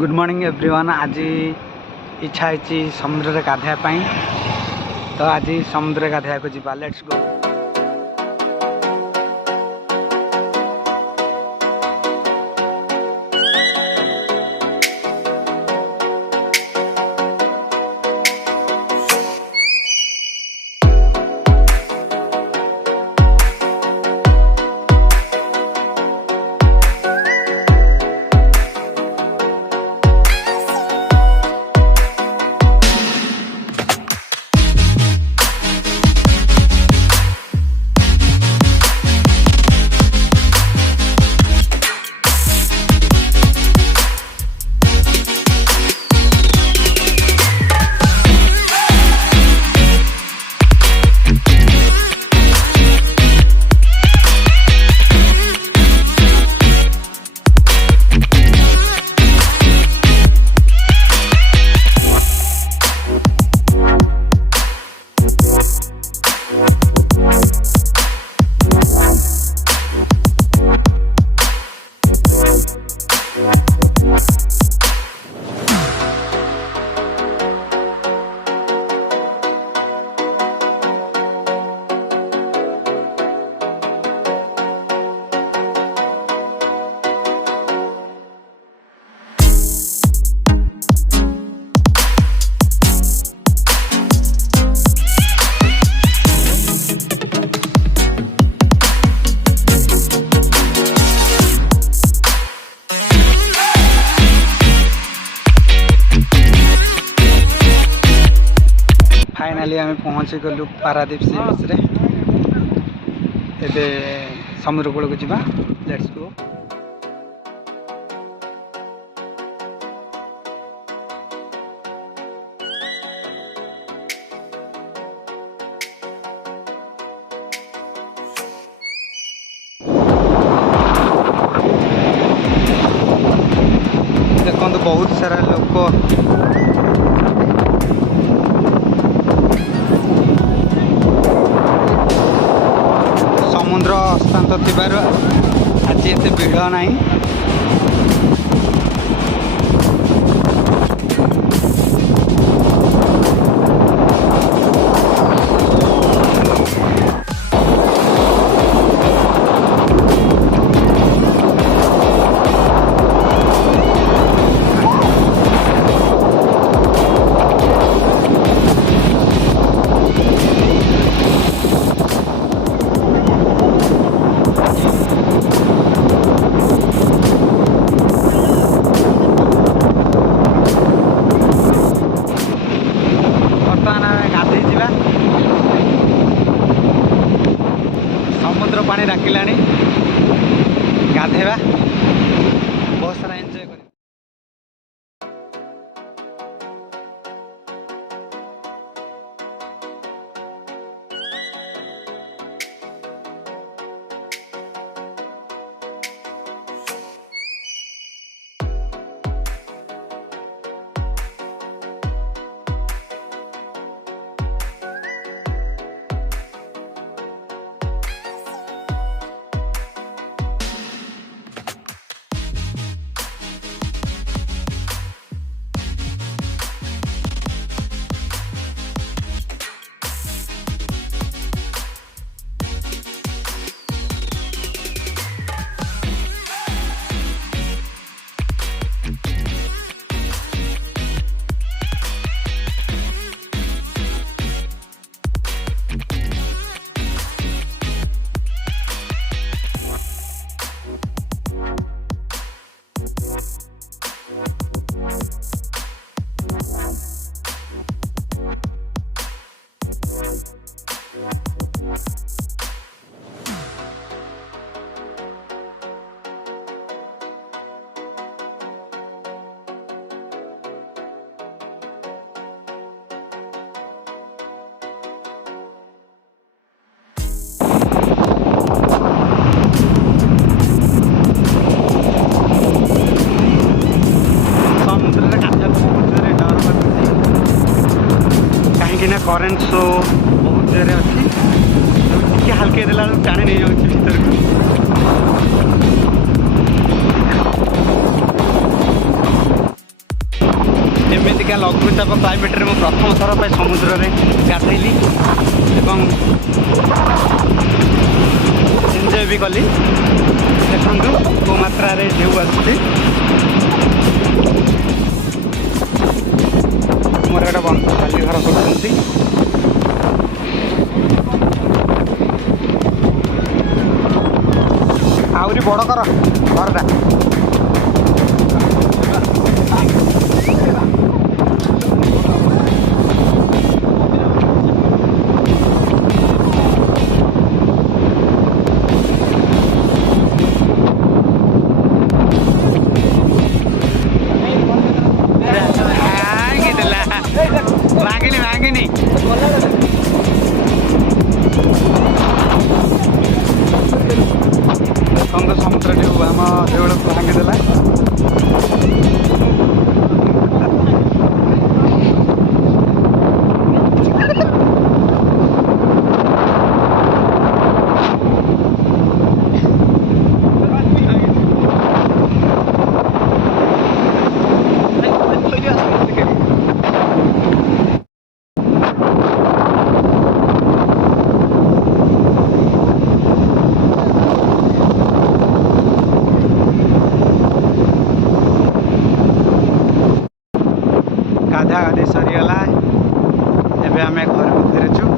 Good morning everyone. आज इच्छा है समुद्र में गाधेवाई, तो आज समुद्र में गाधेवा को जीवा। Let's go. फाइनाली आम पहुँची गलु पारादीप सी बीच रे। एबे समुद्र कूल को जीवा। Let's go. देखो बहुत सारा लोग समुद्र अशांत थीबार आज एते भिड़ नहीं। समुद्र पानी डाकिलानी गाधेवा बहुत सारा एंजॉय कर। करेन्ट शो बहुत जोर अच्छी हल्के देला टाणी नहीं जाऊँ भर को। एमितिका लघुचाप क्लाइमेट रे प्रथम थर पर समुद्र में गाधेली एवं एंजॉय भी कली। देखु कौ मात्रा ढेउ आसुची। मोर गोटे बंधु खाली घर कर आहरी बड़ कर घरटा समुद्र ढेउ आम देवल को भांगीदेला। गाधा गाधी सरीगला एबे आमे घर को फेरचु।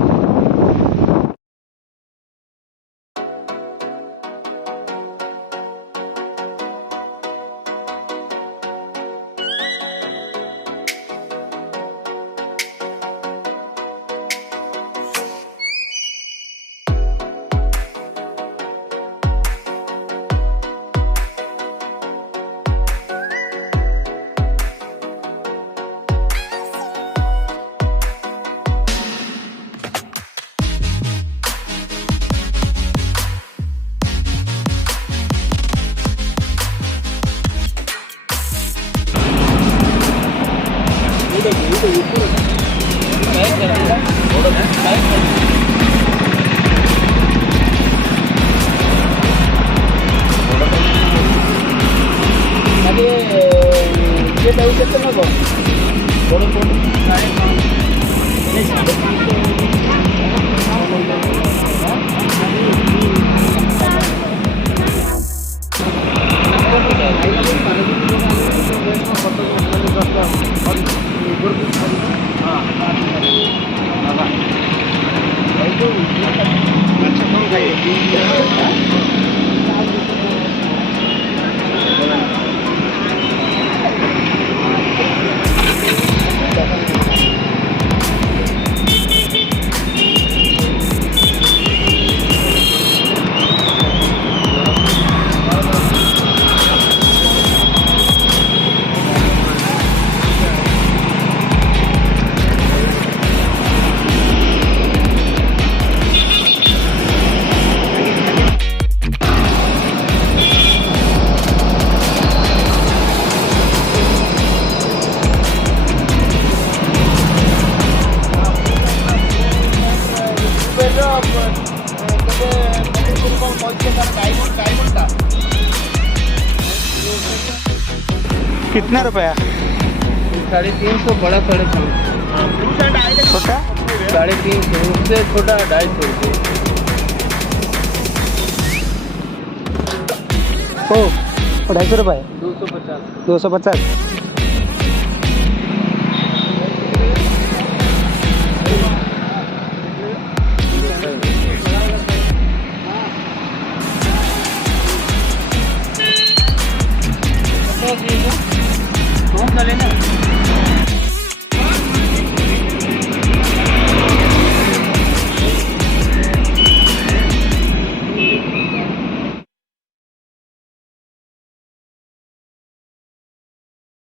कितना रुपया? 350, बड़ा 350। छोटा 350, उससे छोटा 250 रुपये। ओ 250 रुपये 250। 250। कौन सा लेना?